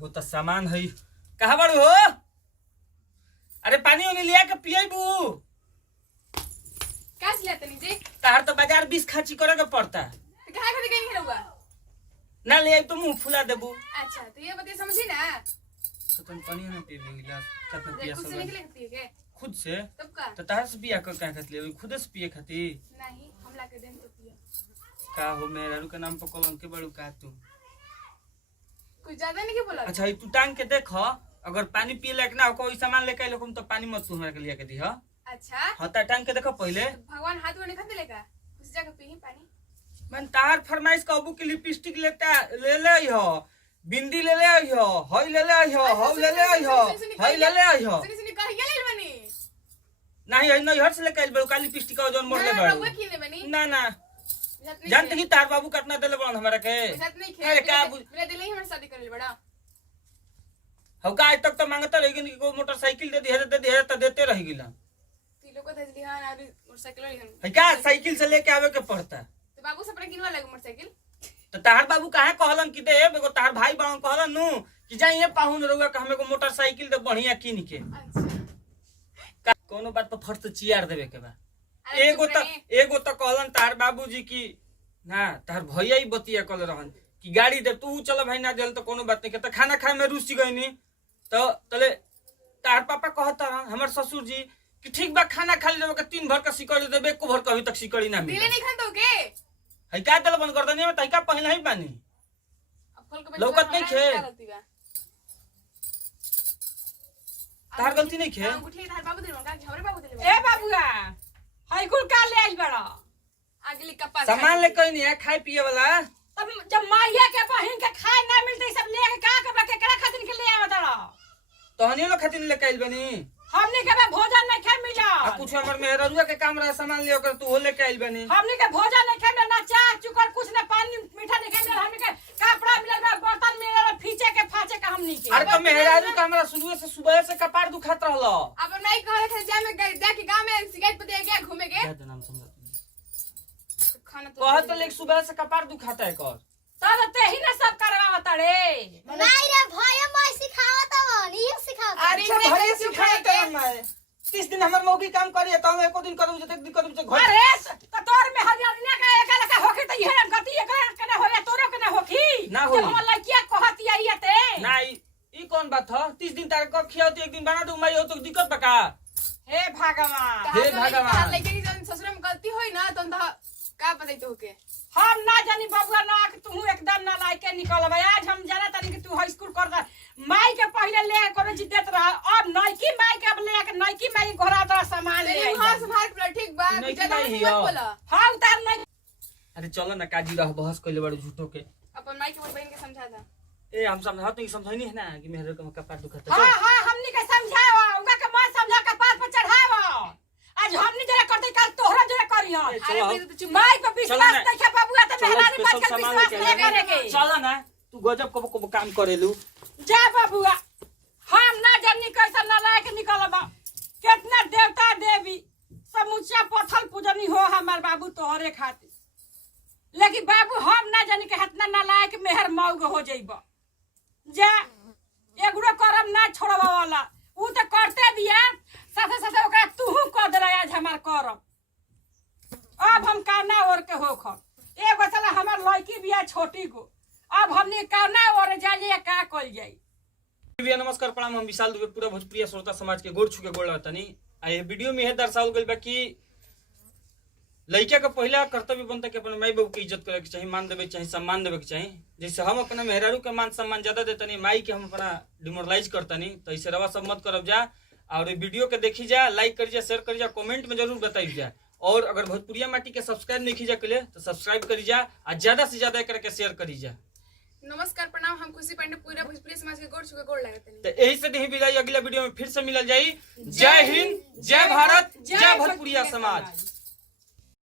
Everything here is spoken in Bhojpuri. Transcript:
वो तो सामान है कहा बड़ू हो। अरे पानी उन्हें लिया के पिएबू क्या लेते नहीं जी तार तो बाजार 20 खाची करे के पड़ता तो कहां खाते कहीं रहूगा ना ले तो मुंह फुला देबू। अच्छा तो ये बता समझी ना तो तुम पानी ना पी गिलास कितना पिया खुद से सब निकले खाती है क्या खुद से तब का तो तार से पिया कर क्या खाती ले खुद से पिए खाती नहीं हम ला के दें तो पिया का हो मेहरारू के नाम पर कलंक के बड़ू का तू। कुछ ज्यादा नहीं क्यों बोला अच्छा तू टांग के देख अगर पानी पिए लायक ना हो कोई सामान लेके आइलो तो पानी मत तू हमरा के लिया के दी हां। अच्छा हां ता टांग के देखो पहले भगवान हाथ में खाते लेगा कुछ जगह पी ही पानी मन तार फरमाइश काबू की लिपस्टिक लेता ले हो बिंदी ले हो हई ले हो हौ ले हो हई ले हो सुनी सुनी कह गेल बनी नहीं हई नहीं हर से लेके आइल बड़ू काली लिपस्टिक का जोन मोड़ ले बड़ू रउआ की ले बनी ना ना जानते कि तार बाबू कितना देले बड़न हमरा के साथ नहीं अरे का मेरा दिल ही हमारे शादी कर ले बड़ा हौ का आज तक तो मांगता रही कि को मोटरसाइकिल दे दिया तो देते रह गिला ती लोग को धजली हां और मोटरसाइकिल लेहन है का साइकिल से लेके आवे के पड़ता तो बाबू से अपने किनवा लगे मोटरसाइकिल तो तार बाबू काहे कहलन कि दे एगो तार भाई बहन कहलन नु कि जाइए पाहुन रहुआ के हमें को मोटरसाइकिल दे बढ़िया किन के अच्छा कोनो बात पर फट चियार देवे के बा अरे एगो तो कहलन तार बाबूजी की ना तार भैया ही बतिया कल रहन कि गाड़ी दे तू चल भाई ना देल तो कोनो बात नहीं के तो खाना खाए में रुचि गईनी तो तले तार पापा कहता रहन हमर ससुर जी कि ठीक बा खाना खा ले के 3 भर का सिकड़ी देबे को भर कभी तक सिकड़ी ना मिले दिले नहीं खान दोगे है का दल बंद कर दनी में तइका पहले ही पानी अब फल के लौकत नहीं खे तार गलती नहीं खे अंगूठी तार बाबू दिले का हमरे बाबू दिले ए बाबुआ हई कुल का ले आइल बड़ा अगली कपा सामान ले कहीं नहीं है खाए पिए वाला तब जब माइया के बहिन के खाए ना मिलते सब ले के का के केकरा खातिर के ले आवत रहा तो हनियो लोग खातिर लेके आइल बनी हमनी के भोजन नहीं खाए मिला आ कुछ हमर मेहररुआ के काम रहा सामान ले ओकर तू हो लेके आइल बनी हमनी के भोजन नहीं खाए ना चाह चुकर कुछ ना पानी मीठा नहीं खाए हमनी के कपड़ा मिलल बा बर्तन मिलल फीचे के फाचे का हमनी के अरे तो मेहरारू का हमरा शुरू से सुबह से कपार दुखात रहलो अब नहीं कहले थे जा में जाके गांव में सिगरेट पे दे गया घूमे के क्या नाम समझा खाना कहत तो लेक सुबह से कपार दुखाता है कर तब ते ही ना सब करवावत रे नहीं रे भैया मैं सिखावत हवन ये सिखावत अरे अच्छा भाई सिखाए तो मैं 30 दिन हमर मौगी काम करिए तो हम एको दिन करू जते दिन करू घर अरे तो तोर में हरियाणा का एका लका होखे त इहे गति एकरा कने होया तोरो कने होखी ना होई। जब हम लड़किया कहती आई ते ना ई कौन बात ह 30 दिन तार को खियाओ तो एक दिन बना दूं मैं हो तो दिक्कत बका हे भगवान हे भगवान। लेके की जन ससुर में गलती होई ना तो का पता तो के हम ना जानी बबुआ ना कि तू एकदम ना लायक के निकल बे आज हम जाना तनी कि तू हाई स्कूल कर दा माई के पहले ले करे जिद्दत रहा और नईकी माई के अब ले के नईकी माई घोड़ा तोरा सामान ले आई हां संभाल के ठीक बा नहीं की ज्यादा नहीं मत हो। बोला हां उतार नहीं अरे चलो ना काजी रह बहस कइले बड़ झूठो के अपन माई के बहन के समझा दा ए हम समझात नहीं समझाई नहीं है ना कि मेहर का कपार दुखाता हां हां हमनी के समझाओ उनका के मत समझा के पार पर चढ़ाओ आज हमनी जरा करते कल तोहरा जरा करियो ए, अरे चलो मेरे तो चुप माई पे चलो विश्वास ना। नहीं है बबुआ तो चलो मेहरानी बात स्पेशल का सामान विश्वास लेके नहीं करेगे चलो ना तू गजब को काम करेलू जा बबुआ हम ना जानी कैसा ना लायक निकलबा कितना देवता देवी समुचा पथल पूजनी हो हमार बाबू तोहरे खातिर लेकिन बाबू हम ना जानी के हतना ना लायक मेहर मौग हो जइबा जा एगुड़ो करम ना छोड़वा वाला ऊ तो करते दिया साथे साथे ओकरा तूहू कर दे आज हमार करम अब हम काना ओर के होख एगो साला हमार लड़की बिया छोटी को अब हमने काना ओर जाइए का कल जाई भैया नमस्कार प्रणाम हम विशाल दुबे पूरा भोजपुरी श्रोता समाज के गोड़ छुके गोड़ रहतनी आ ये वीडियो में यह दर्शावल गइल बा कि लड़का का पहला कर्तव्य बनता कि अपने माई बाबू की इज्जत करे के चाहिए मान देवे के चाहिए सम्मान देवे के चाहिए जैसे हम अपना मेहरारू के मान सम्मान ज्यादा देतनी माई के हम अपना डिमोरलाइज करतनी तो ऐसे रवा सब मत करब जा और वीडियो के देखी जा लाइक करी जा शेयर करी जा कमेंट में जरूर बताई जा और अगर भोजपुरिया माटी के सब्सक्राइब नहीं कीजा के लिए तो सब्सक्राइब करी जा और ज्यादा से ज्यादा करके शेयर करी जा। नमस्कार प्रणाम हम खुशी पांडे पूरा भोजपुरी समाज के गोड़ छुके गोड़ लागत तो यही से नहीं विदाई अगला वीडियो में फिर से मिलल जाई। जय हिंद, जय भारत, जय भोजपुरिया समाज।